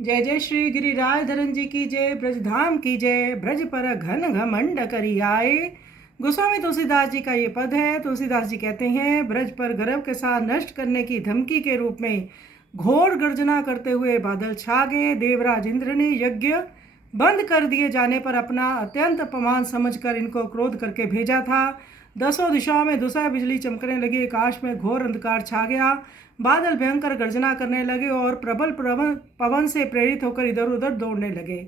जय जय श्री गिरिराज धरन जी की जय। ब्रजधाम की जय। ब्रज पर घन घमंड करी आए। गोस्वामी तुलसीदास जी का ये पद है। तुलसीदास जी कहते हैं, ब्रज पर गर्व के साथ नष्ट करने की धमकी के रूप में घोर गर्जना करते हुए बादल छा गए। देवराज इंद्र ने यज्ञ बंद कर दिए जाने पर अपना अत्यंत अपमान समझकर इनको क्रोध करके भेजा था। दसों दिशाओं में धुसा बिजली चमकने लगी। आकाश में घोर अंधकार छा गया। बादल भयंकर गर्जना करने लगे और प्रबल पवन से प्रेरित होकर इधर उधर दौड़ने लगे।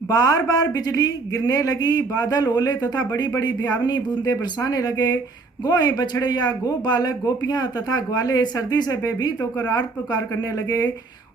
बार बार बिजली गिरने लगी। बादल ओले तथा बड़ी बड़ी भयावनी बूंदें बरसाने लगे। गोएं बछड़े या गो बालक गोपियां तथा ग्वाले सर्दी से भयभीत होकर आर्त पुकार करने लगे।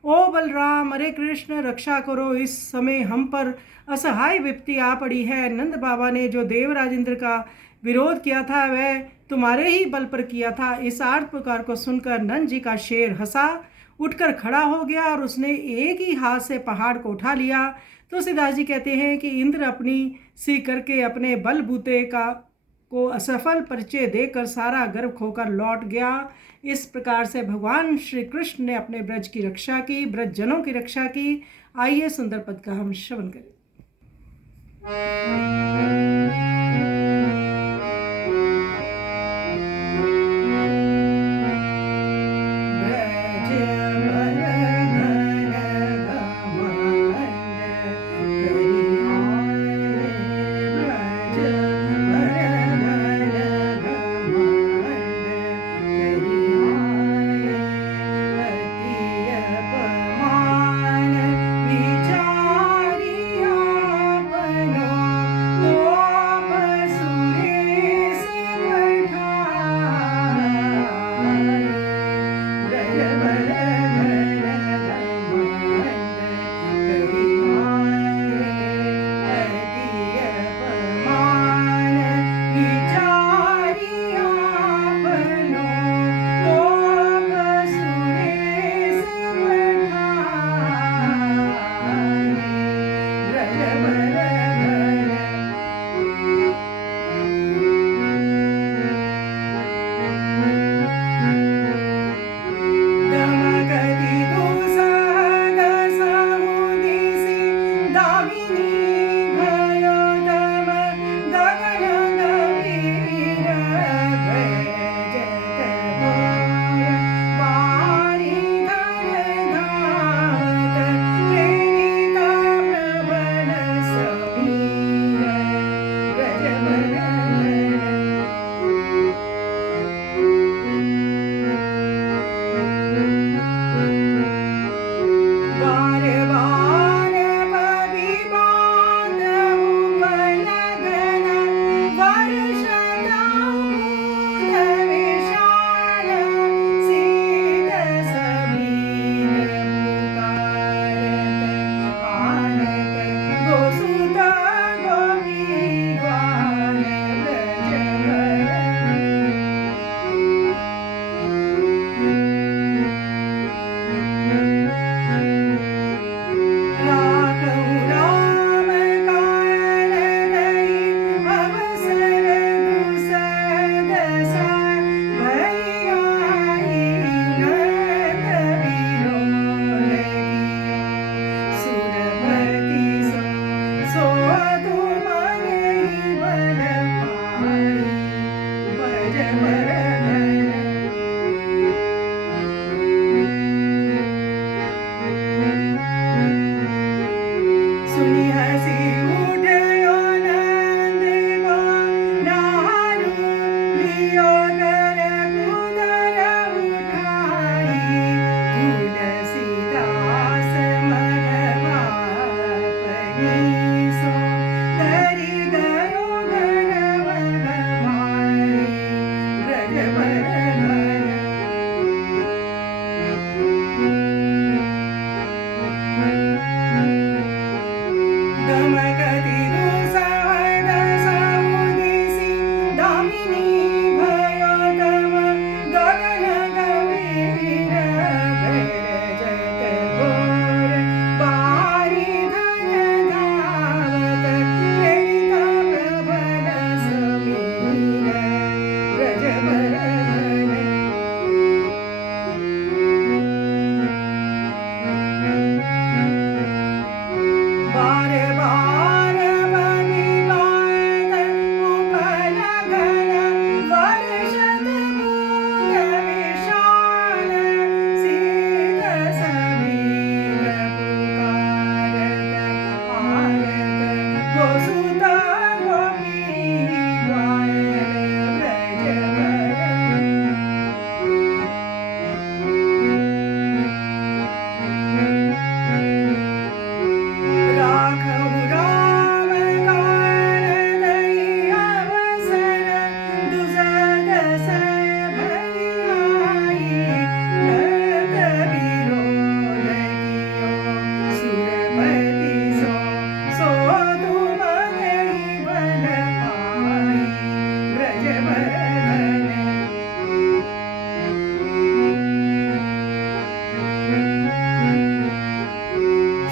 ओ बलराम, अरे कृष्ण, रक्षा करो, इस समय हम पर असहाय विपत्ति आ पड़ी है। नंद बाबा ने जो देवराज इंद्र का विरोध किया था वह तुम्हारे ही बल पर किया था। इस आर्त पुकार को सुनकर नंद जी का शेर हंसा, उठकर खड़ा हो गया और उसने एक ही हाथ से पहाड़ को उठा लिया। तुलसीदास जी कहते हैं कि इंद्र अपनी सी करके अपने बलबूते को असफल परिचय देकर सारा गर्व खोकर लौट गया। इस प्रकार से भगवान श्री कृष्ण ने अपने ब्रज की रक्षा की, ब्रज जनों की रक्षा की। आइए सुंदर पद का हम श्रवण करें।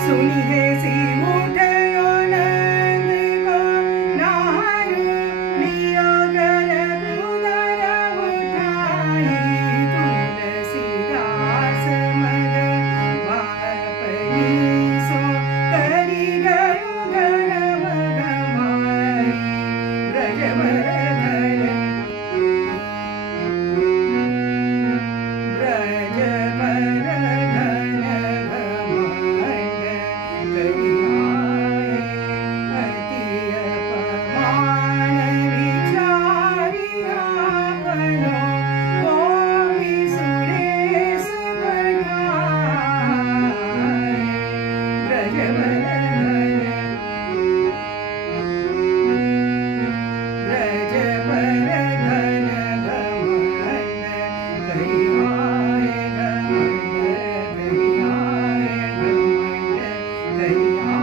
सुनी है सी उठयो नंद को नारू लियो गरग उदर उठाई तुलसीदास मग वापनी सो करी गयो गरव गमाई ब्रजवर्धन Hey